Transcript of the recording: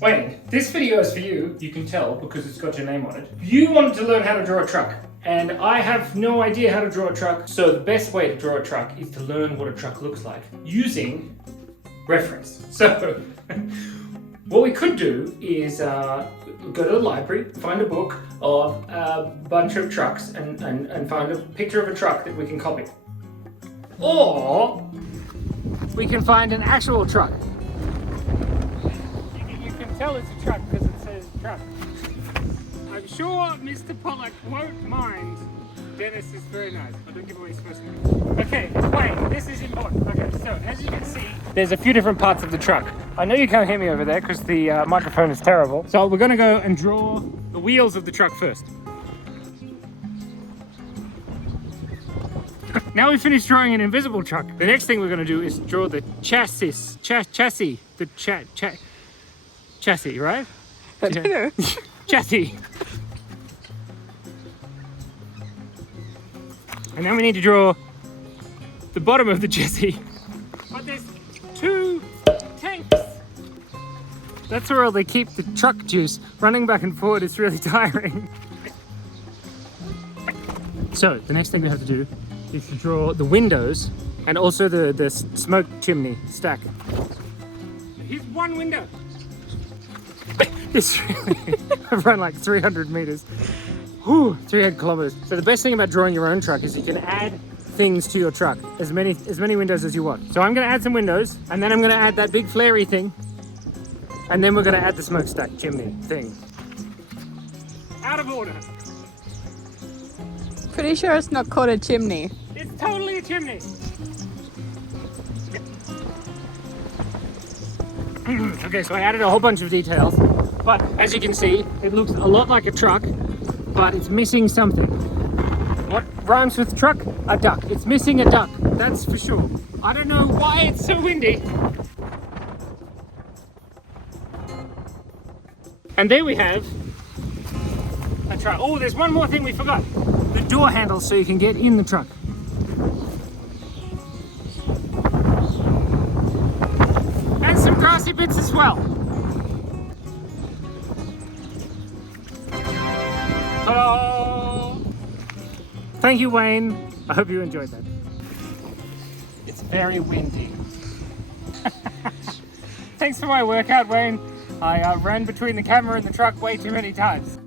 Wayne, this video is for you. You can tell because it's got your name on it. You wanted to learn how to draw a truck, and I have no idea how to draw a truck. So the best way to draw a truck is to learn what a truck looks like using reference. So what we could do is go to the library, find a book of a bunch of trucks and find a picture of a truck that we can copy. Or we can find an actual truck. You can tell it's a truck because it says truck. I'm sure Mr. Pollock won't mind. Dennis is very nice. I don't give away his first name. Okay, Wayne, this is important. Okay, so as you can see, there's a few different parts of the truck. I know you can't hear me over there because the microphone is terrible. So we're going to go and draw the wheels of the truck first. Now we've finished drawing an invisible truck. The next thing we're going to do is draw the chassis, chassis, right? I don't know. Chassis. And then we need to draw the bottom of the chassis. But there's two tanks. That's where all they keep the truck juice. Running back and forward is really tiring. So the next thing we have to do is to draw the windows and also the smoke chimney stack. Here's one window. It's really, I've run like 300 meters. Whew, 300 kilometers. So the best thing about drawing your own truck is you can add things to your truck, as many windows as you want. So I'm gonna add some windows, and then I'm gonna add that big flary thing, and then we're gonna add the smokestack chimney thing. Out of order. Pretty sure it's not called a chimney. It's totally a chimney. Okay, so I added a whole bunch of details, but as you can see, it looks a lot like a truck, but it's missing something. What rhymes with truck? A duck. It's missing a duck, that's for sure. I don't know why it's so windy. And there we have a truck. Oh, there's one more thing we forgot. The door handles so you can get in the truck. And some grassy bits as well. Ta-da! Thank you, Wayne. I hope you enjoyed that. It's very windy. Thanks for my workout, Wayne. I ran between the camera and the truck way too many times.